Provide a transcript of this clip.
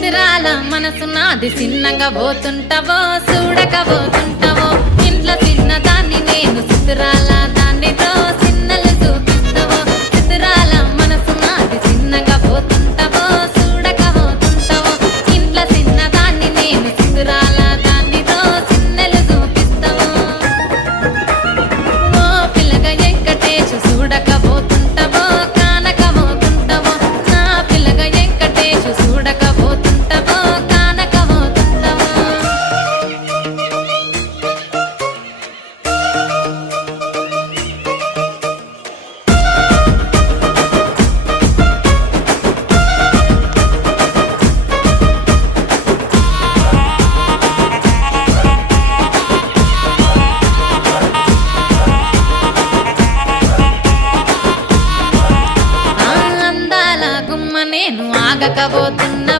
చిత్రాల మనసు నాది చిన్నగా పోతుంటావో చూడక పోతుంటావో ఇంట్లో చిన్నదాన్ని నేను చిత్రాల